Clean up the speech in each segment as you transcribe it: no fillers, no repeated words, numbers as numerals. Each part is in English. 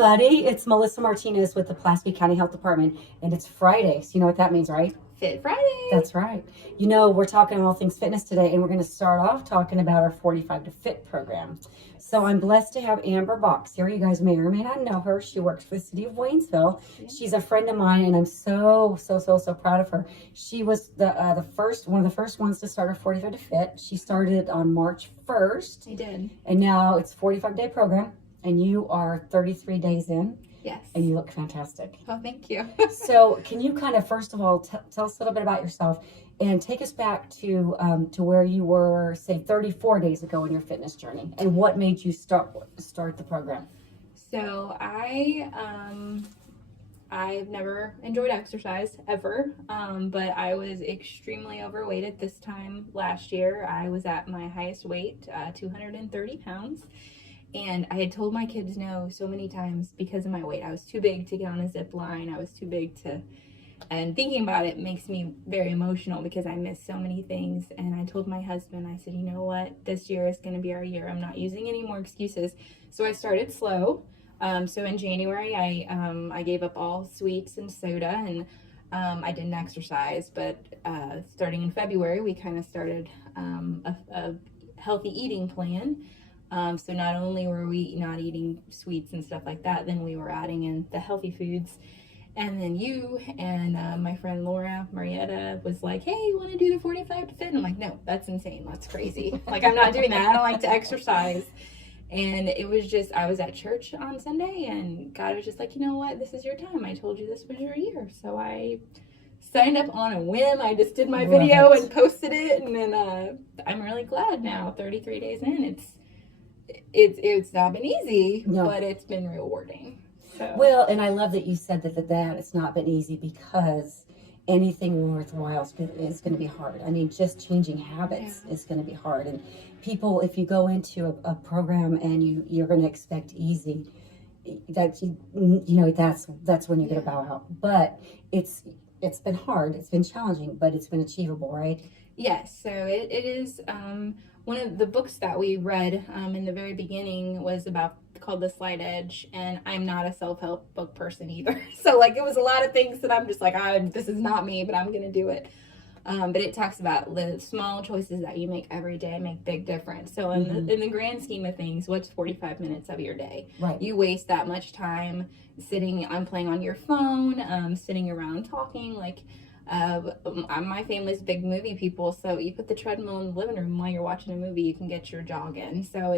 everybody. It's Melissa Martinez with the Pulaski County Health Department, and it's Friday. So you know what that means, right? Fit Friday. That's right. You know, we're talking all things fitness today, and we're going to start off talking about our 45 to Fit program. So I'm blessed to have Amber Box here. You guys may or may not know her. She works for the city of Waynesville. Yeah. She's a friend of mine, and I'm so proud of her. She was one of the first ones to start her 45 to Fit. She started on March 1st. I did. And now it's a 45-day program, and you are 33 days in. Yes. And you look fantastic. Oh, thank you. So can you kind of, first of all, tell us a little bit about yourself and take us back to where you were, say, 34 days ago in your fitness journey, and what made you start the program? So I've never enjoyed exercise ever, but I was extremely overweight at this time last year. I was at my highest weight, 230 pounds. And I had told my kids no so many times because of my weight. I was too big to get on a zip line. I was too big to, and thinking about it makes me very emotional because I miss so many things. And I told my husband, I said, you know what, this year is going to be our year. I'm not using any more excuses. So I started slow. So in January, I gave up all sweets and soda, and I didn't exercise. But starting in February, we kind of started a healthy eating plan. So not only were we not eating sweets and stuff like that, then we were adding in the healthy foods. And then you and my friend Laurel, Marietta, was like, hey, you want to do the 45 to Fit? And I'm like, no, that's insane. That's crazy. Like, I'm not doing that. I don't like to exercise. And it was just, I was at church on Sunday, and God was just like, you know what? This is your time. I told you this was your year. So I signed up on a whim. I just did my video and posted it. And then I'm really glad now, 33 days in, it's not been easy, but it's been rewarding. So. Well, and I love that you said that it's not been easy, because anything worthwhile is going to be hard. I mean, just changing habits is going to be hard. And people, if you go into a program and you're going to expect easy, that's when you're going to bow out. But it's been hard. It's been challenging, but it's been achievable, right? Yes. So it is. One of the books that we read in the very beginning was called The Slight Edge, and I'm not a self-help book person either. So like, it was a lot of things that I'm just like, this is not me, but I'm going to do it. But it talks about the small choices that you make every day make big difference. So in the grand scheme of things, what's 45 minutes of your day? Right. You waste that much time playing on your phone, sitting around talking, like, my family's big movie people, so you put the treadmill in the living room while you're watching a movie, you can get your jog in. So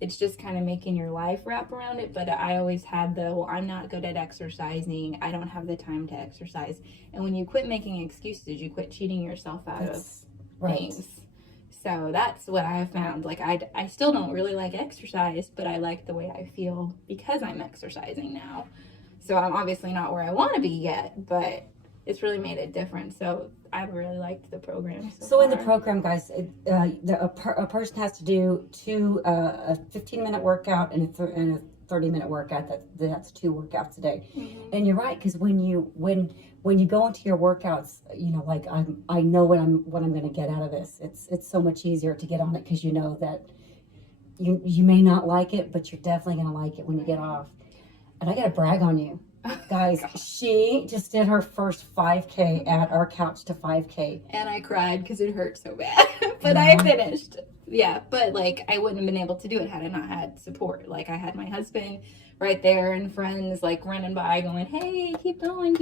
it's just kind of making your life wrap around it. But I always had I'm not good at exercising, I don't have the time to exercise. And when you quit making excuses, you quit cheating yourself out of things. So that's what I have found. Like, I still don't really like exercise, but I like the way I feel because I'm exercising now. So I'm obviously not where I want to be yet, but it's really made a difference. So I've really liked the program. So in the program, guys, a person has to do a 15-minute workout and a 30-minute workout. That's 2 workouts a day. Mm-hmm. And you're right, because when you go into your workouts, like, I know what I'm going to get out of this. It's so much easier to get on it, because you know that you may not like it, but you're definitely going to like it when you get off. And I got to brag on you. Guys, she just did her first 5K at our Couch to 5K. And I cried because it hurt so bad. But I finished. Yeah, but like, I wouldn't have been able to do it had I not had support. Like, I had my husband right there and friends like running by going, hey, keep going.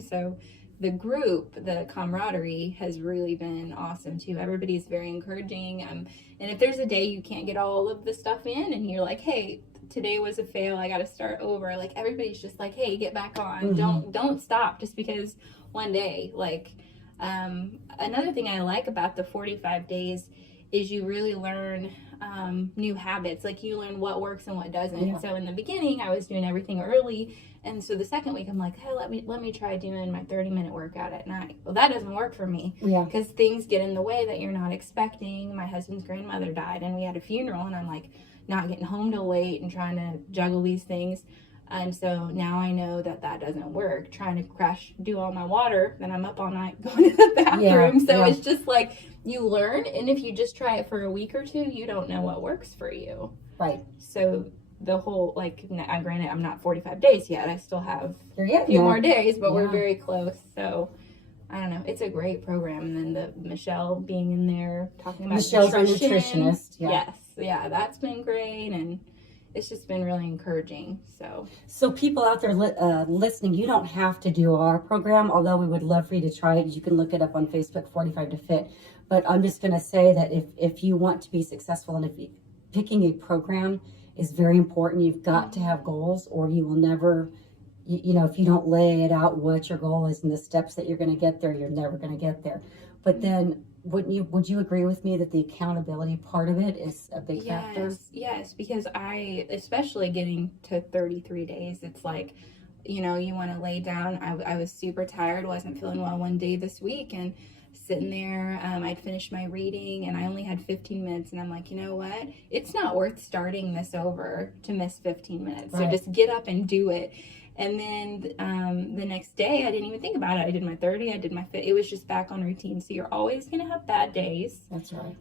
So the group, the camaraderie has really been awesome too. Everybody's very encouraging. And if there's a day you can't get all of the stuff in and you're like, hey, today was a fail, I got to start over. Like, everybody's just like, hey, get back on. Mm-hmm. Don't stop just because one day. Like, another thing I like about the 45 days is you really learn new habits. Like, you learn what works and what doesn't. Yeah. So in the beginning, I was doing everything early. And so the second week, I'm like, hey, let me try doing my 30-minute workout at night. Well, that doesn't work for me. Yeah. Because things get in the way that you're not expecting. My husband's grandmother died, and we had a funeral, and I'm like, not getting home till late and trying to juggle these things. And so now I know that doesn't work. Trying to do all my water, then I'm up all night going to the bathroom. It's just like, you learn, and if you just try it for a week or two, you don't know what works for you. Right. So the whole, like, granted, I'm not 45 days yet. I still have You're a getting few there. more days, but we're Yeah. very close. So I don't know. It's a great program. And then the Michelle being in there talking about Michelle's our nutrition. nutritionist. Yeah. Yes. Yeah, that's been great. And it's just been really encouraging. So people out there listening, you don't have to do our program, although we would love for you to try it. You can look it up on Facebook, 45 to Fit. But I'm just going to say that if you want to be successful, and picking a program is very important, you've got to have goals, or you will never, you know, if you don't lay it out what your goal is and the steps that you're going to get there, you're never going to get there. But then would you agree with me that the accountability part of it is a big factor? Yes, because especially getting to 33 days, it's like, you know, you want to lay down. I was super tired, wasn't feeling well one day this week, and sitting there, I'd finished my reading and I only had 15 minutes, and I'm like, you know what? It's not worth starting this over to miss 15 minutes. Right. So just get up and do it. And then the next day, I didn't even think about it. I did my 30, I did my fit. It was just back on routine. So you're always going to have bad days. That's right.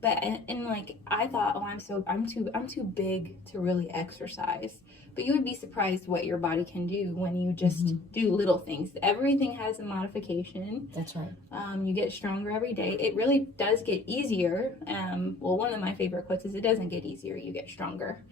But and like I thought, oh, I'm too big to really exercise. But you would be surprised what your body can do when you just do little things. Everything has a modification. That's right. You get stronger every day. It really does get easier. Well, one of my favorite quotes is, "It doesn't get easier, you get stronger."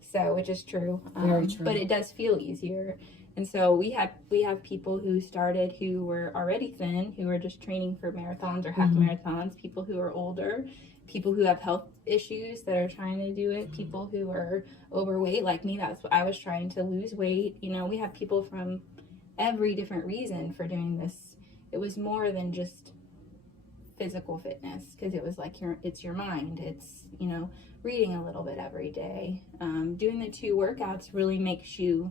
So, which is true. Very true. But it does feel easier. And so we have people who started who were already thin, who were just training for marathons or half marathons, people who are older, people who have health issues that are trying to do it, people who are overweight like me. That's what I was trying to lose weight. You know, we have people from every different reason for doing this. It was more than just physical fitness, because it was like it's your mind. It's, you know, reading a little bit every day. Doing the 2 workouts really makes you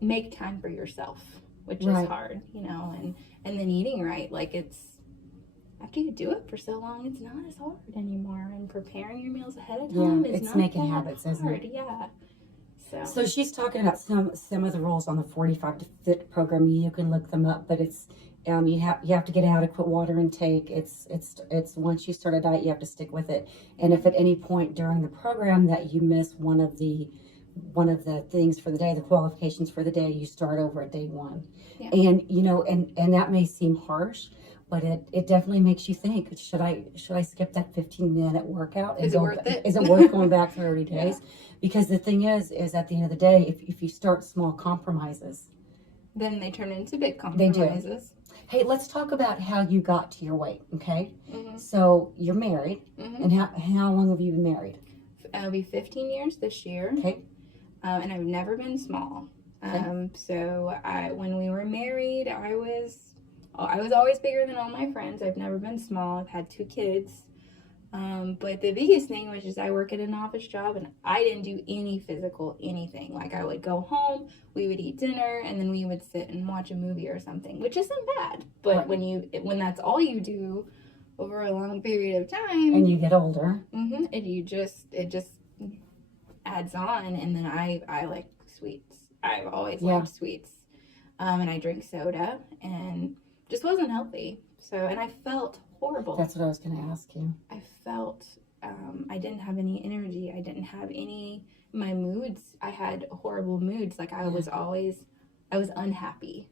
make time for yourself, which is hard, you know, and then eating right. Like, it's, after you do it for so long, it's not as hard anymore. And preparing your meals ahead of time is it's not making that habits, hard. isn't it? Yeah. So she's talking about some of the rules on the 45 to Fit program. You can look them up, but it's you have to get adequate water intake. It's once you start a diet, you have to stick with it. And if at any point during the program that you miss one of the things for the day, the qualifications for the day, you start over at day 1. Yeah. And you know, and that may seem harsh, but it definitely makes you think, should I skip that 15-minute workout? Is it worth it? Is it worth going back 30 days? Yeah. Because the thing is at the end of the day, if you start small compromises, then they turn into big compromises. They do. Hey, let's talk about how you got to your weight, okay? Mm-hmm. So you're married, and how long have you been married? It'll be 15 years this year. Okay. And I've never been small. Okay. So when we were married, I was always bigger than all my friends. I've never been small. I've had 2 kids. But the biggest thing was just I work at an office job, and I didn't do any physical anything. Like, I would go home, we would eat dinner, and then we would sit and watch a movie or something, which isn't bad. But when that's all you do over a long period of time, and you get older, it just adds on. And then I like sweets. I've always liked sweets, and I drink soda, and just wasn't healthy. So, and I felt horrible. That's what I was going to ask you. I felt I didn't have any energy. I didn't have my moods. I had horrible moods. Like, I was unhappy.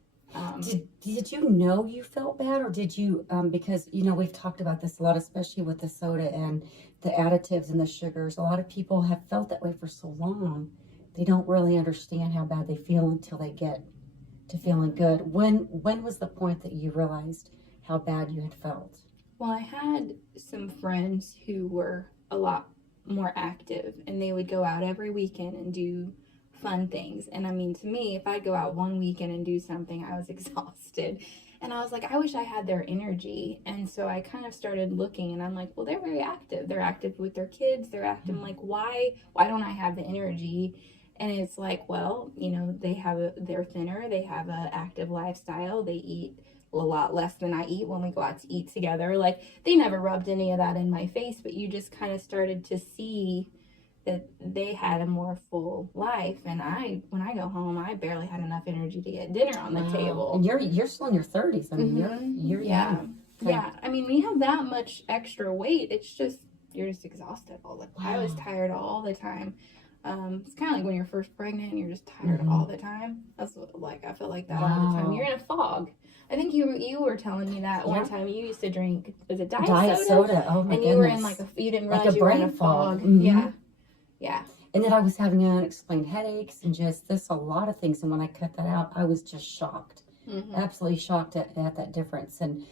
Did you know you felt bad, or did you, because, you know, we've talked about this a lot, especially with the soda and the additives and the sugars. A lot of people have felt that way for so long. They don't really understand how bad they feel until they get to feeling good. When was the point that you realized how bad you had felt? Well, I had some friends who were a lot more active, and they would go out every weekend and do fun things. And I mean, to me, if I'd go out one weekend and do something, I was exhausted. And I was like, I wish I had their energy. And so I kind of started looking, and I'm like, well, they're very active. They're active with their kids. They're active. I'm like, why don't I have the energy? And it's like, well, you know, they're thinner. They have an active lifestyle. They eat a lot less than I eat when we go out to eat together. Like, they never rubbed any of that in my face, but you just kind of started to see that they had a more full life. And when I go home, I barely had enough energy to get dinner on the table. And you're still in your 30s. I mean, you're young. Okay. Yeah. I mean, when you have that much extra weight, it's just, you're just exhausted all the time. I was tired all the time. It's kind of like when you're first pregnant and you're just tired all the time. That's like, I feel like that all the time. You're in a fog. I think you were telling me that one time you used to drink, was it diet soda? Oh my and goodness. You were in like you didn't realize like a you were in brain a fog. fog. Yeah. And then I was having unexplained headaches and just a lot of things. And when I cut that out, I was just shocked, absolutely shocked at that difference. And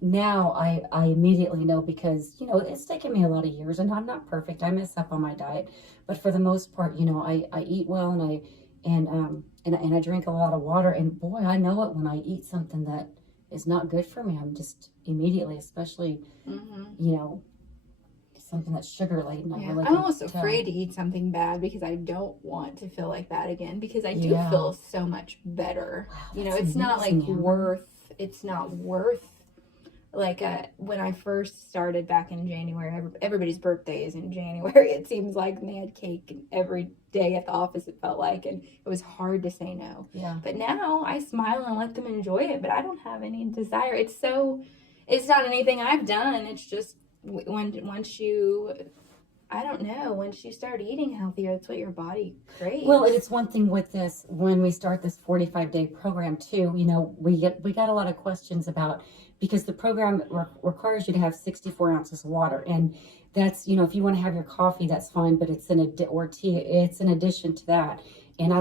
now I immediately know, because, you know, it's taken me a lot of years and I'm not perfect. I mess up on my diet, but for the most part, you know, I eat well and I drink a lot of water. And boy, I know it when I eat something that is not good for me. I'm just immediately, especially, you know, something that's sugar laden. I'm almost afraid to eat something bad because I don't want to feel like that again, because I do feel so much better. Wow, you know, it's not like it's not worth like when I first started back in January, everybody's birthday is in January, it seems like, and they had cake every day at the office, it felt like, and it was hard to say no. But now I smile and let them enjoy it, but I don't have any desire. It's not anything I've done. It's just once you start eating healthier, that's what your body craves. Well, and it's one thing with this, when we start this 45-day program too, you know, we got a lot of questions about, because the program requires you to have 64 ounces of water. And that's, you know, if you want to have your coffee, that's fine, but it's or tea, it's in addition to that. And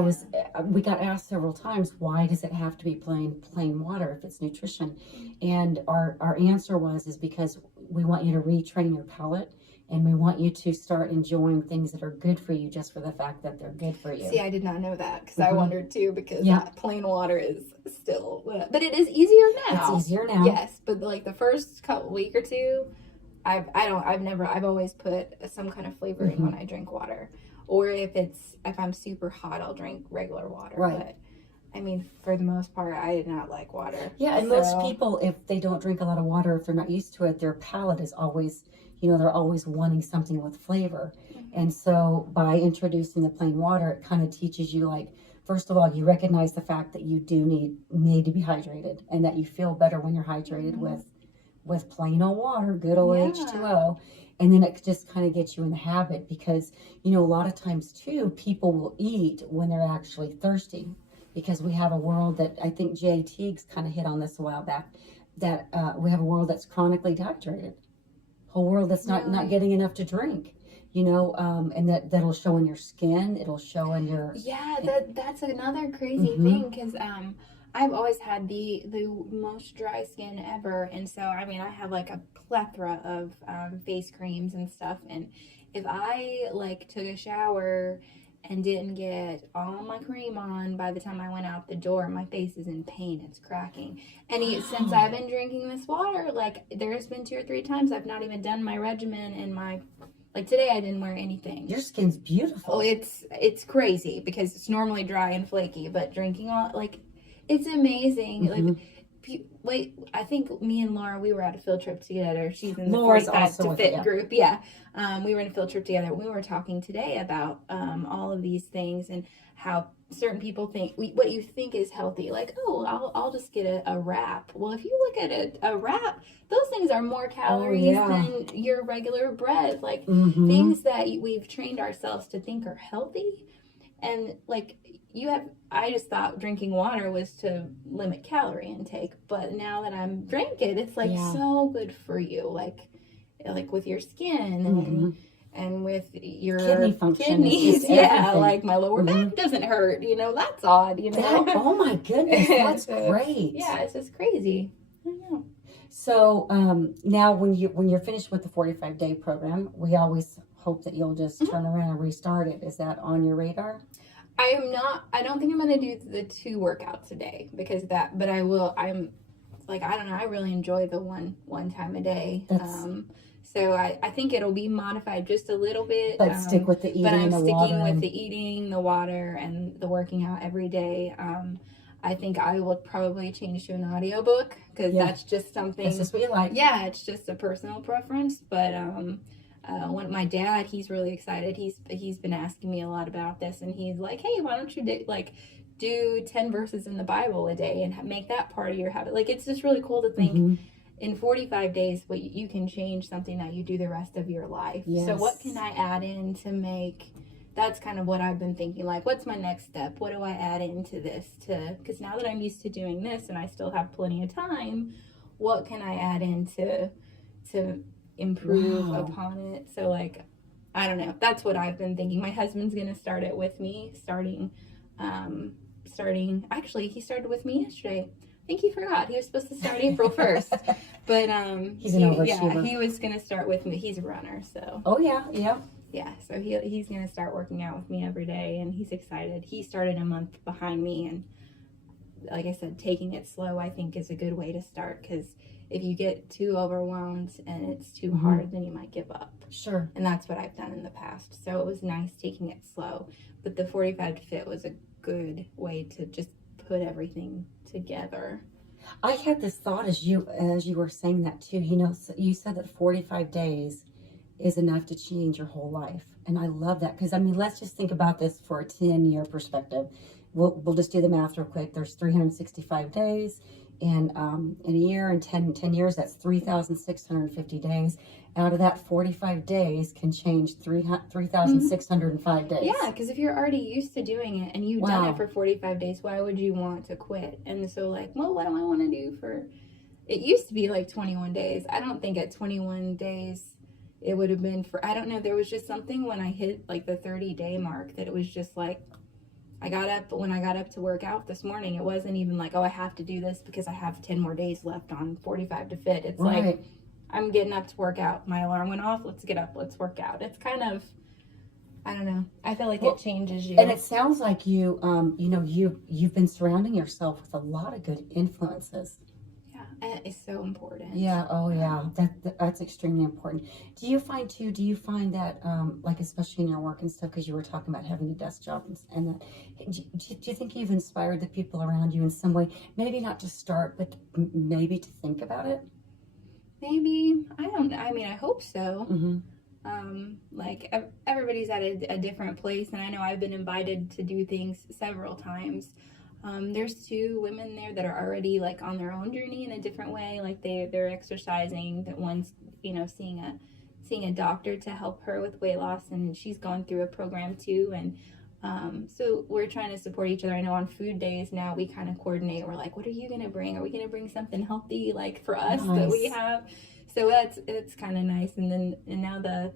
we got asked several times, why does it have to be plain water if it's nutrition? And our answer is because we want you to retrain your palate, and we want you to start enjoying things that are good for you just for the fact that they're good for you. See, I did not know that, because I wondered too, because plain water is still, but it is easier now. It's easier now. Yes, but like the first week or two, I've always put some kind of flavoring when I drink water. Or if I'm super hot, I'll drink regular water. Right. But I mean, for the most part, I did not like water. Yeah, and most people, if they don't drink a lot of water, if they're not used to it, their palate is always, you know, they're always wanting something with flavor. And so by introducing the plain water, it kind of teaches you, like, first of all, you recognize the fact that you do need to be hydrated, and that you feel better when you're hydrated with plain old water, good old H2O. And then it just kind of gets you in the habit, because, you know, a lot of times too, people will eat when they're actually thirsty, because we have a world that, I think Jay Teagues kind of hit on this a while back, that we have a world that's chronically dehydrated, whole world that's not getting enough to drink, you know, and that'll show in your skin, it'll show in your... that's another crazy thing, because I've always had the most dry skin ever, and so I mean, I have like a plethora of face creams and stuff, and if I like took a shower and didn't get all my cream on by the time I went out the door, my face is in pain, it's cracking. And since I've been drinking this water, like, there's been 2 or 3 times I've not even done my regimen, and like today I didn't wear anything. Your skin's beautiful. Oh, it's crazy, because it's normally dry and flaky, but drinking all, like, it's amazing. Like, I think me and Laura, we were at a field trip together. She's in the 45 to Fit group. Yeah. We were in a field trip together. We were talking today about all of these things, and how certain people think what you think is healthy. Like, oh, I'll just get a wrap. Well, if you look at a wrap, those things are more calories than your regular bread. Like, things that we've trained ourselves to think are healthy. And like, I just thought drinking water was to limit calorie intake, but now that I'm drinking, it's like so good for you, like with your skin and with your kidney function, kidneys. Like my lower back doesn't hurt. You know, that's odd. You know, oh my goodness, that's great. Yeah, it's just crazy. I know. So now, when you're finished with the 45-day program, we always hope that you'll just turn around and restart it. Is that on your radar? I don't think I'm going to do the 2 workouts a day, but I will. I'm like, I don't know. I really enjoy the one time a day. So I think it'll be modified just a little bit. But stick with the eating and the water. But I'm sticking with the eating, the water, and the working out every day. I think I will probably change to an audiobook, because that's just something. That's just what you like. Yeah, it's just a personal preference. But when my dad, he's really excited. He's been asking me a lot about this, and he's like, hey, why don't you do 10 verses in the Bible a day and make that part of your habit? Like, it's just really cool to think in 45 days, what you can change something that you do the rest of your life. Yes. So what can I add in to make, that's kind of what I've been thinking, like, what's my next step? What do I add into this because now that I'm used to doing this and I still have plenty of time, what can I add in to improve upon it? So like, I don't know. That's what I've been thinking. My husband's going to start it with me, actually, he started with me yesterday. I think he forgot. He was supposed to start April 1st. But he's an overachiever. Yeah, he was going to start with me. He's a runner, so. Oh, yeah. Yeah, so he's going to start working out with me every day, and he's excited. He started a month behind me, and like I said, taking it slow, I think, is a good way to start, because if you get too overwhelmed and it's too hard, then you might give up. Sure. And that's what I've done in the past. So it was nice taking it slow. But the 45 to Fit was a good way to just put everything together. I had this thought as you were saying that too. You know, you said that 45 days is enough to change your whole life, and I love that, because I mean, let's just think about this for a 10-year perspective. We'll just do the math real quick. There's 365 days in a year, and 10 years, that's 3,650 days. Out of that, 45 days can change 3,605 days. Yeah, because if you're already used to doing it and you've done it for 45 days, why would you want to quit? And so like, well, what do I want to do for, it used to be like 21 days. I don't think at 21 days it would have been for, I don't know, there was just something when I hit like the 30-day mark that it was just like, when I got up to work out this morning, it wasn't even like, oh, I have to do this because I have 10 more days left on 45 to Fit. It's like, I'm getting up to work out. My alarm went off. Let's get up. Let's work out. It's kind of, I don't know. I feel like it changes you. And it sounds like you, you've been surrounding yourself with a lot of good influences. Yeah, it's so important. Yeah. Oh, yeah. That's extremely important. Do you find that, like, especially in your work and stuff, because you were talking about having a desk job and that, do you think you've inspired the people around you in some way? Maybe not to start, but maybe to think about it? Maybe. I don't know. I mean, I hope so. Mm-hmm. Like everybody's at a different place, and I know I've been invited to do things several times. There's 2 women there that are already like on their own journey in a different way. Like they're exercising. That one's, seeing a doctor to help her with weight loss, and she's gone through a program too. And so we're trying to support each other. I know on food days now we kind of coordinate. We're like, what are you gonna bring? Are we gonna bring something healthy like for us that we have? So it's kind of nice. And now the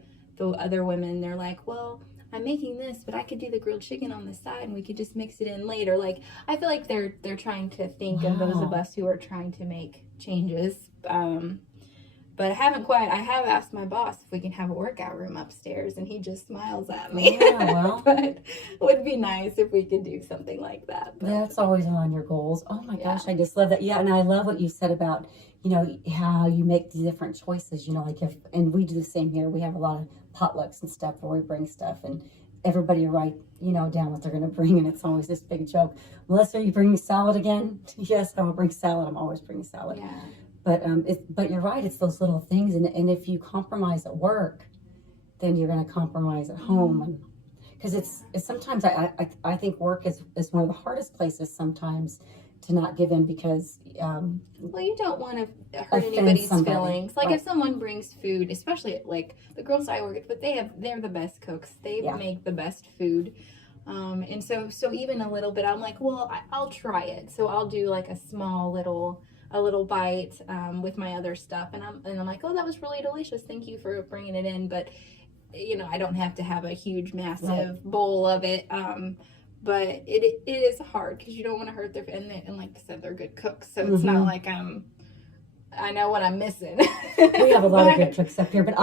other women, they're like, well, I'm making this, but I could do the grilled chicken on the side and we could just mix it in later. Like, I feel like they're trying to think of those of us who are trying to make changes. But I have asked my boss if we can have a workout room upstairs, and he just smiles at me. Yeah, well. But it would be nice if we could do something like that. But that's always on your goals. Oh my gosh, I just love that. Yeah, and I love what you said about, how you make the different choices, like and we do the same here. We have a lot of potlucks and stuff where we bring stuff, and everybody write, down what they're going to bring, and it's always this big joke. Melissa, are you bringing salad again? Yes, I will bring salad. I'm always bringing salad. Yeah. But you're right. It's those little things, and if you compromise at work, then you're going to compromise at home, and because it's sometimes I think work is one of the hardest places sometimes to not give in, because well, you don't want to hurt anybody's feelings. Like if someone brings food, especially like the girls I work with, they're the best cooks. They make the best food. And so even a little bit, I'm like, well, I'll try it. So I'll do like a little bite with my other stuff, and I'm like, oh, that was really delicious. Thank you for bringing it in. But I don't have to have a huge, massive bowl of it. But it is hard because you don't want to hurt their, and like I said, they're good cooks, so it's not like I know what I'm missing. We have a lot of good cooks up here, but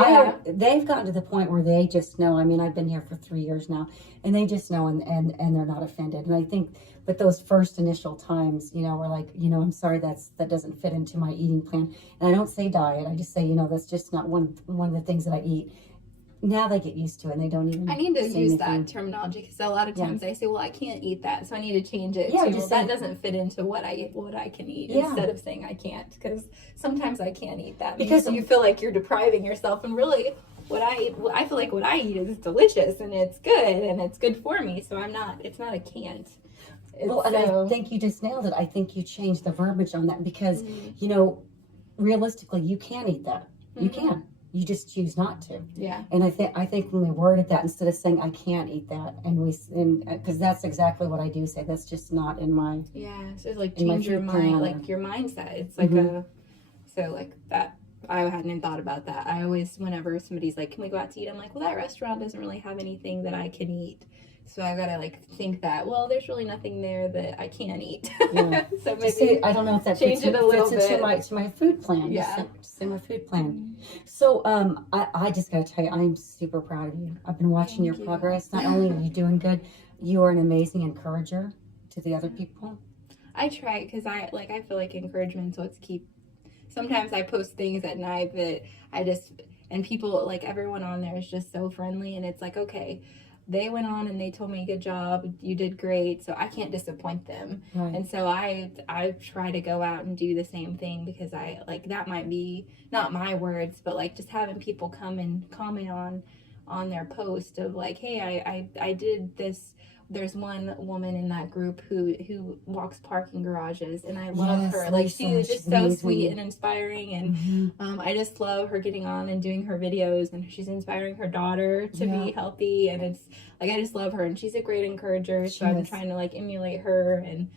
they've gotten to the point where they just know. I mean, I've been here for 3 years now, and they just know, and they're not offended. And I think, but those first initial times, we're like, I'm sorry, that doesn't fit into my eating plan. And I don't say diet. I just say, that's just not one of the things that I eat. Now they get used to it, and they don't even. I need to use anything. that terminology, because a lot of times I say, well, I can't eat that, so I need to change it to, well, that doesn't fit into what I can eat, instead of saying I can't, because sometimes I can't eat that because you feel like you're depriving yourself, and really I feel like what I eat is delicious, and it's good, and it's good for me, so it's not a can't. Well, and I think you just nailed it. I think you changed the verbiage on that, because realistically, you can eat that. You Mm-hmm. can. You just choose not to. Yeah. And I think when we worded that, instead of saying I can't eat that, and because that's exactly what I do say. That's just not in my Yeah. So it's like in my change your food mind, plan. like your mindset. It's like Mhm. so like that. I hadn't even thought about that. I always, whenever somebody's like, "Can we go out to eat?" I'm like, "Well, that restaurant doesn't really have anything that I can eat." So I gotta like think that. Well, there's really nothing there that I can eat. Yeah. So To say, maybe I don't know if that change fits, it a little fits into bit. my food plan. Yeah. Just say my food plan. So I just gotta tell you, I'm super proud of you. I've been watching your Thank you. progress. Not only are you doing good, you are an amazing encourager to the other people. I try because I feel like encouragement's what's keep. Sometimes I post things at night that I just, and people, like everyone on there is just so friendly, and it's like, okay, they went on and they told me good job, you did great, so I can't disappoint them. Right. And so I try to go out and do the same thing, because I like, that might be not my words, but like just having people come and comment on their post of like, hey, I did this. There's one woman in that group who walks parking garages, and I love Yes, her. Like Lisa, she is just she's so amazing. sweet and inspiring, and Mhm. I just love her getting on and doing her videos, and she's inspiring her daughter to Yeah. be healthy, and it's like, I just love her, and she's a great encourager. She So I'm is. trying to like emulate her, and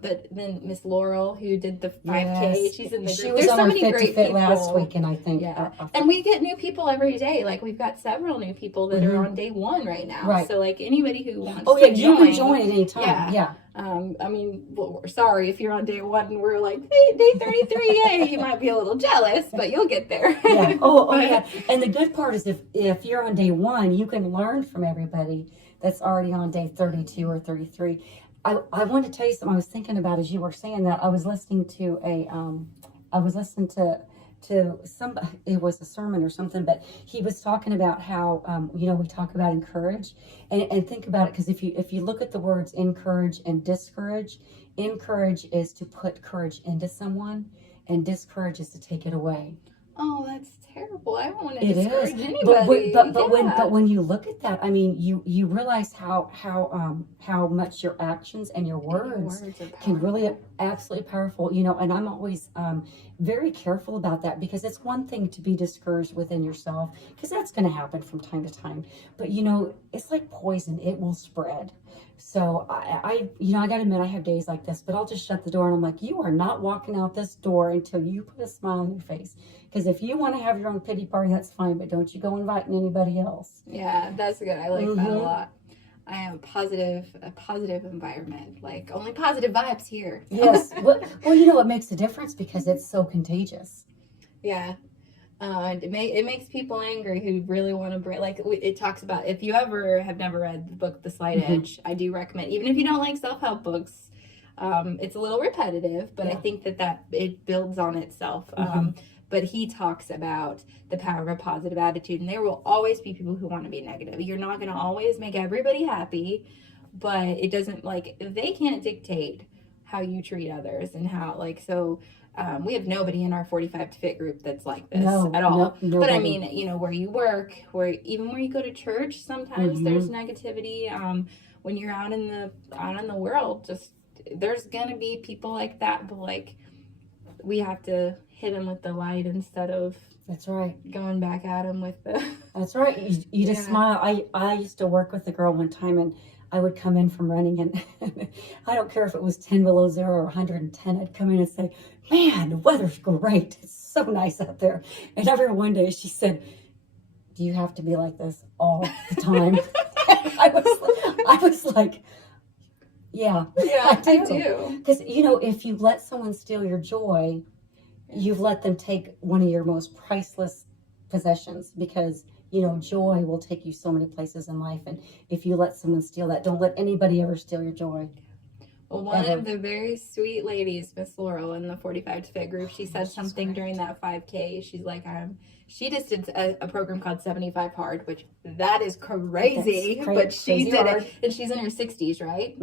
but then Miss Laurel, who did the 5K, Yes. she's in the group. She was There's on so our many Fit to great Fit people last week, and I think Yeah. And we get new people every day. Like we've got several new people that are on day 1 right now. Right. So like anybody who wants oh to yeah, you can join at any time. Yeah. Yeah. I mean, well, we're sorry if you're on day 1 and we're like, hey, day 33, yay, you might be a little jealous, but you'll get there. Yeah. Oh But- yeah. And the good part is if you're on day 1, you can learn from everybody that's already on day 32 or 33. I wanted to tell you something I was thinking about as you were saying that. I was listening to some, it was a sermon or something, but he was talking about how we talk about encourage and think about it, because if you look at the words encourage and discourage, encourage is to put courage into someone, and discourage is to take it away. Oh, that's terrible. I don't want to It discourage is, anybody. but when you look at that, I mean, you realize how much your actions and your words are can really powerful. absolutely powerful. And I'm always very careful about that, because it's one thing to be discouraged within yourself, because that's going to happen from time to time. But it's like poison; it will spread. So I got to admit, I have days like this, but I'll just shut the door and I'm like, you are not walking out this door until you put a smile on your face. Because if you want to have your own pity party, that's fine, but don't you go inviting anybody else. Yeah, that's good. I like that a lot. I am a positive environment. Like, only positive vibes here. Yes. Well, it makes a difference because it's so contagious. Yeah. It makes people angry who really want to bring, like it talks about, if you ever have never read the book The Slight Edge, I do recommend, even if you don't like self-help books, it's a little repetitive, but I think that it builds on itself. But he talks about the power of a positive attitude, and there will always be people who want to be negative. You're not going to always make everybody happy, but it doesn't, like, they can't dictate how you treat others and how, like, so we have nobody in our 45 to Fit group that's like this at all. No, but I mean, where you work, where you go to church, sometimes there's negativity. When you're out in the world, just there's gonna be people like that. But like, we have to hit them with the light instead of that's right, going back at them with the. That's right. You just smile. I used to work with a girl one time, and I would come in from running, and I don't care if it was 10 below 0 or 110. I'd come in and say, man, the weather's great. It's so nice out there. And every one day she said, do you have to be like this all the time? I was like, yeah, Yeah, I do. Because, if you let someone steal your joy, you've let them take one of your most priceless possessions, because joy will take you so many places in life, and if you let someone steal that, don't let anybody ever steal your joy. Well, one of the very sweet ladies, Miss Laurel, in the 45 to Fit group, she said something during that 5K. She's like, she just did a program called 75 Hard, which that is crazy, but she did it, and she's in her 60s, right?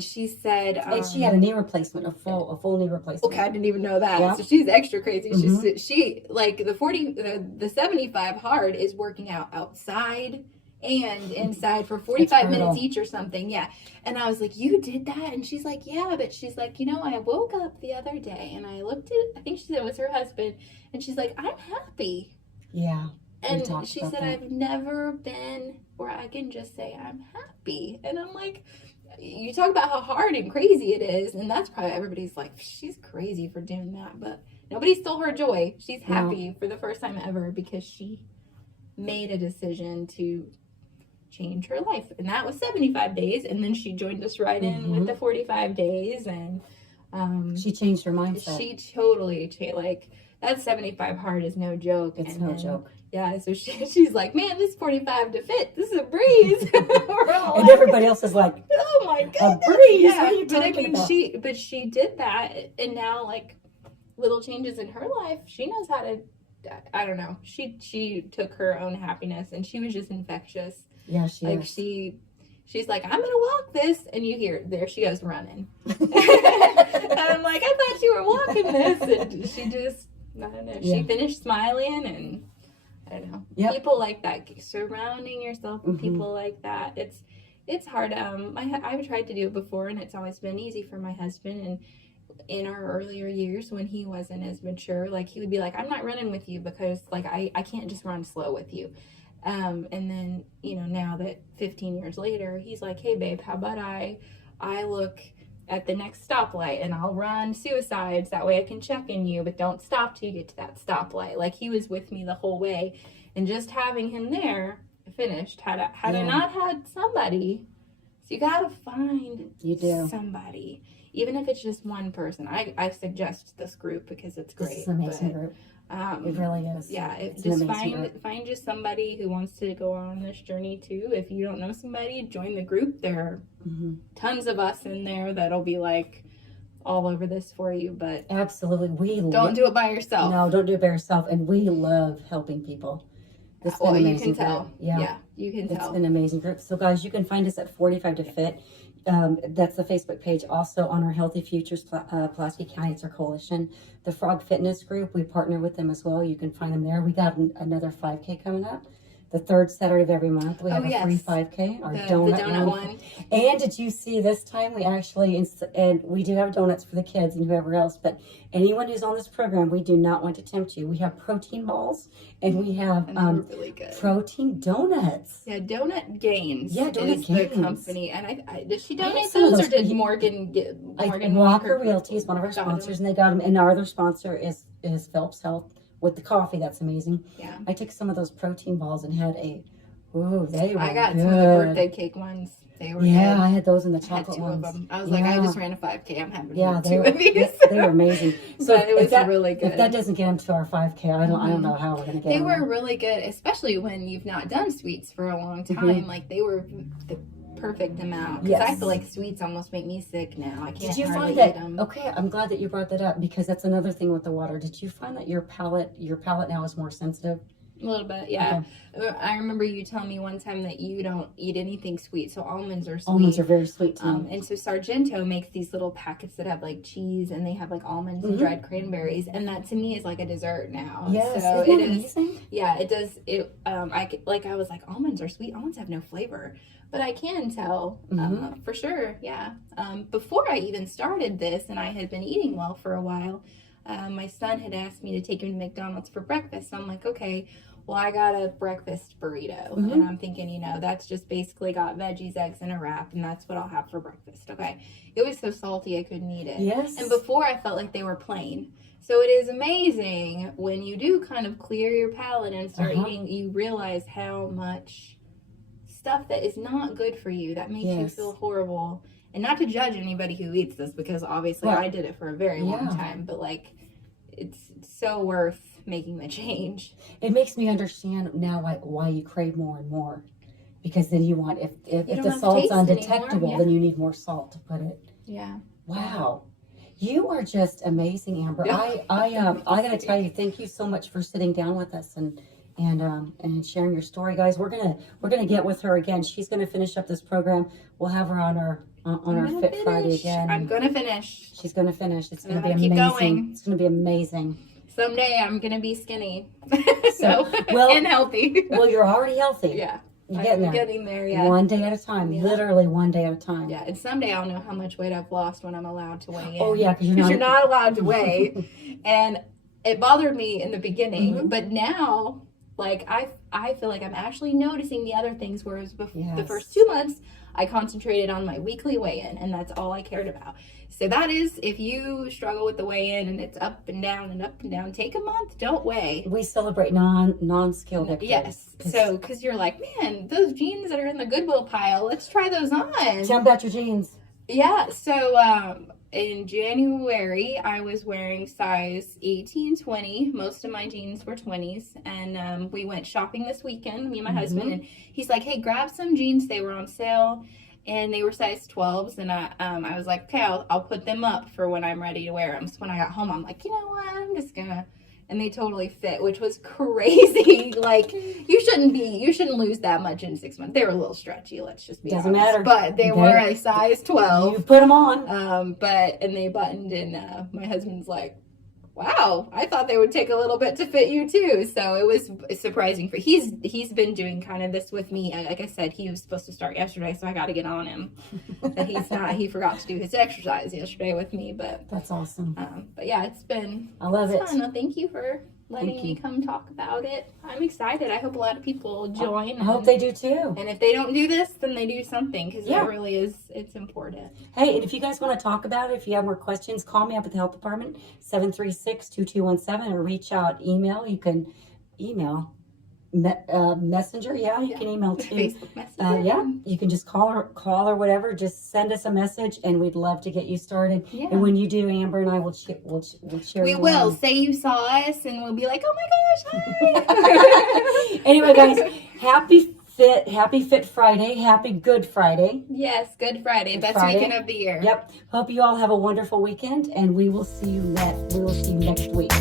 She said, and she had a knee replacement, a full knee replacement. Okay, I didn't even know that. Yeah. So she's extra crazy. She like the 75 Hard is working out outside and inside for 45 brutal. minutes each or something. Yeah. And I was like, you did that? And she's like, yeah. But she's like, you know, I woke up the other day and I looked at, I think she said it was her husband. And she's like, I'm happy. Yeah. And she said, I've never been where I can just say I'm happy. And I'm like, you talk about how hard and crazy it is. And that's probably, everybody's like, she's crazy for doing that. But nobody stole her joy. She's happy for the first time ever because she made a decision to change her life. And that was 75 days. And then she joined us right in with the 45 days. And she changed her mindset. She totally changed. Like, that 75 hard is no joke. It's no joke. Yeah, so she's like, man, this 45 to fit, this is a breeze. And everybody else is like, oh my god, a breeze. Yeah. What are you talking about? She did that, and now like little changes in her life, she knows how to. I don't know. She took her own happiness, and she was just infectious. Yeah, she like is. She's like, I'm gonna walk this, and you hear there she goes running. And I'm like, I thought you were walking this, and she just, I don't know. She finished smiling, and I don't know. Yep. People like that, surrounding yourself with people like that. It's hard. I've tried to do it before, and it's always been easy for my husband. And in our earlier years, when he wasn't as mature, like he would be like, I'm not running with you because like I can't just run slow with you. And then, you know, now that 15 years later, he's like, hey babe, how about I look at the next stoplight and I'll run suicides, that way I can check in you, but don't stop till you get to that stoplight. Like, he was with me the whole way, and just having him there, finished. Had I not had somebody, so you gotta find somebody, even if it's just one person. I suggest this group because it's great. It's an amazing group. It really is. Yeah, just find just somebody who wants to go on this journey too. If you don't know somebody, join the group. There are tons of us in there that'll be like all over this for you. But absolutely, don't do it by yourself. No, don't do it by yourself. And we love helping people. It's been amazing. You can tell. Group. Yeah, you can tell. It's an amazing group. So guys, you can find us at 45 to Fit. That's the Facebook page. Also on our Healthy Futures Pulaski County, it's our coalition. The Frog Fitness Group, we partner with them as well. You can find them there. We got another 5K coming up. The third Saturday of every month, we have a free 5K, our donut one. And did you see this time we actually, and we do have donuts for the kids and whoever else, but anyone who's on this program, we do not want to tempt you. We have protein balls and we have really good protein donuts. Yeah, Donut Gains. Yeah, Donut Gains. The company. And did she donate those, or did Morgan get Morgan Walker Realty is one of our sponsors, and they got them. And our other sponsor is Phelps Health. With the coffee, that's amazing. Yeah. I took some of those protein balls and had they were I got good. some of the birthday cake ones. They were good. I had those in the chocolate ones. Of them. I was like, I just ran a 5K. I'm having two of these. They were amazing. So it was really good. If that doesn't get into our 5K, I don't know how we're gonna get. They were really good, especially when you've not done sweets for a long time. Like, they were the perfect amount, because I feel like sweets almost make me sick now. I can't hardly eat them. Okay, I'm glad that you brought that up, because that's another thing with the water. Did you find that your palate now is more sensitive? A little bit, yeah. Okay. I remember you telling me one time that you don't eat anything sweet, so almonds are sweet. Almonds are very sweet to me. And so Sargento makes these little packets that have like cheese, and they have like almonds and dried cranberries, and that to me is like a dessert now. Yes, so isn't that amazing? Yeah, it does. I was like, almonds are sweet. Almonds have no flavor. But I can tell for sure, yeah. Before I even started this, and I had been eating well for a while, my son had asked me to take him to McDonald's for breakfast. So I'm like, okay, well, I got a breakfast burrito. And I'm thinking, that's just basically got veggies, eggs, and a wrap, and that's what I'll have for breakfast, okay? It was so salty I couldn't eat it. Yes. And before I felt like they were plain. So it is amazing when you do kind of clear your palate and start eating, you realize how much stuff that is not good for you, that makes you feel horrible. And not to judge anybody who eats this, because obviously I did it for a very long time, but like, it's so worth making the change. It makes me understand now why you crave more and more, because then you want, if the salt's undetectable, then you need more salt to put it. Wow. You are just amazing, Amber. I gotta tell you, thank you so much for sitting down with us and sharing your story, guys. We're gonna get with her again. She's gonna finish up this program. We'll have her on our Fit Friday again. I'm gonna finish. She's gonna finish. It's gonna be amazing. Keep going. It's gonna be amazing. Someday I'm gonna be skinny, and healthy. Well, you're already healthy. Yeah. You're getting there. Getting there, yeah. One day at a time. Yeah. Literally one day at a time. Yeah, and someday I'll know how much weight I've lost when I'm allowed to weigh in. Oh, yeah, because you're not allowed to weigh. And it bothered me in the beginning, but now, like, I feel like I'm actually noticing the other things, whereas the first 2 months, I concentrated on my weekly weigh-in, and that's all I cared about. So that is, if you struggle with the weigh-in and it's up and down and up and down, take a month, don't weigh. We celebrate non-scale victories. Yes. So, because you're like, man, those jeans that are in the Goodwill pile, let's try those on. Tell me about your jeans. Yeah. So, in January, I was wearing size 18, 20. Most of my jeans were 20s. And we went shopping this weekend, me and my husband. And he's like, hey, grab some jeans. They were on sale. And they were size 12s. And I was like, okay, I'll put them up for when I'm ready to wear them. So when I got home, I'm like, you know what? I'm just going to. And they totally fit, which was crazy. Like, you shouldn't lose that much in 6 months. They were a little stretchy, let's just be honest. Doesn't matter. But they were a size 12. You put them on. And they buttoned, and my husband's like, wow, I thought they would take a little bit to fit you too. So it was surprising. He's been doing kind of this with me. Like I said, he was supposed to start yesterday, so I got to get on him. But he's not. He forgot to do his exercise yesterday with me. But that's awesome. But yeah, it's been. I love it. Fun. Well, thank you for letting me come talk about it. I'm excited. I hope a lot of people join. I hope they do too. And if they don't do this, then they do something, because it really is, it's important. Hey, and if you guys want to talk about it, if you have more questions, call me up at the health department, 736-2217, or reach out, email. You can email Messenger. Yeah, you can email too. Facebook Messenger. You can just call or whatever. Just send us a message, and we'd love to get you started. Yeah. And when you do, Amber and I will share. We will say you saw us, and we'll be like, oh my gosh, hi. Anyway, guys, happy Fit Friday. Happy Good Friday. Yes, Good Friday. Best weekend of the year. Yep. Hope you all have a wonderful weekend, and we will see you next week.